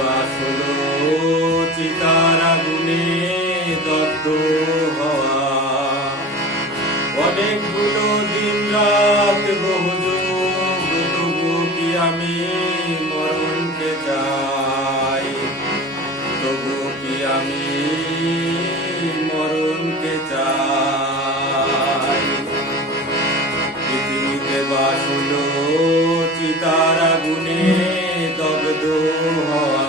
বাস হলো চিতার আগুনে দগ্ধ হওয়া। অনেকগুলো দিন রাত বহু যুগ, তবু কি আমি মরণকে চাই, তবু কি আমি মরণকে চাই। পৃথিবীতে বাস হলো চিতার আগুনে দগ্ধ হওয়া।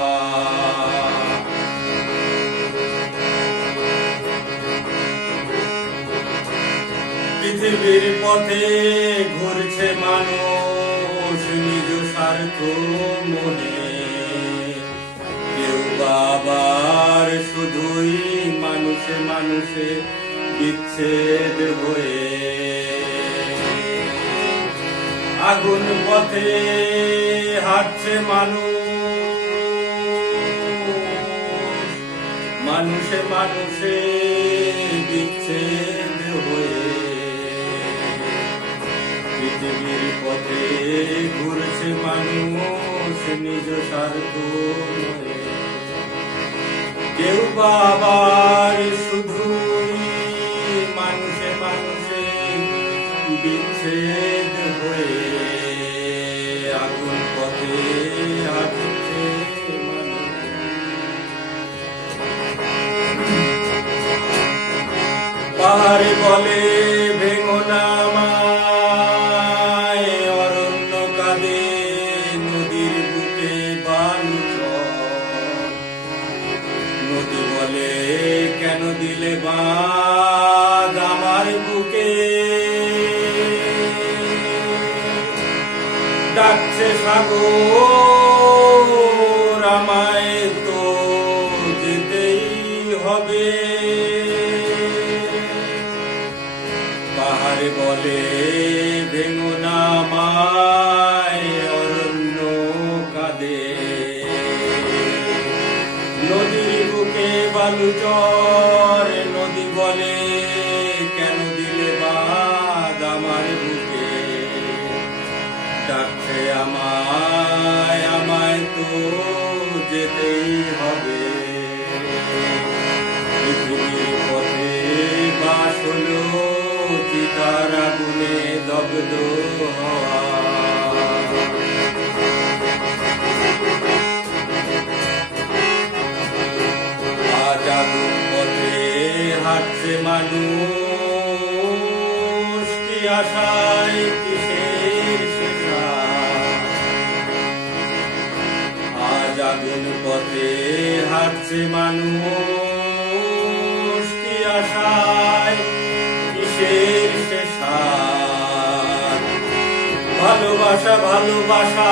পৃথিবীর পথে ঘুরছে মানুষ নিজ স্বার্থ মনে, কেউ বাবার শুধুই মানুষে মানুষে বিচ্ছেদ হয়ে। আগুন পথে হাঁটছে মানুষ, মানুষে মানুষে বিচ্ছেদ হয়ে। পৃথিবীর পথে ঘুরছে মানুষ নিজ স্বার্থ হয়ে, কেউ বাবার শুধুই মানুষে মানুষে বিচ্ছেদ হয়ে। আগুন পথে হাঁটছে মানুষ। পাহাড়ে বলে ভেঙো না আমায়, অরণ্য কাঁদে নদীর বুকে বালু জল। নদী বলে কেন দিলে বাঁধ আমার বুকে, ডাকছে সাগর আমায় তো যেতেই হবে। পাহাড়ে বলে ভেঙো না আমায়, অরণ্য কাঁদে নদীর বুকে বালু চর। নদী বলে কেন দিলে বাঁধ আমার বুকে, ডাকছে আমায় আমায় তো যেতেই হবে। পৃথিবীর পথে বাস হলো চিতার আগুনে দগ্ধ হওয়া। আজ আগুন পথে হাঁটছে মানুষ, কি আশায় কিসের শেষা। আজ আগুন পথে হাঁটছে মানুষ, কি আশায় কিসের শেষা। ভালোবাসা ভালোবাসা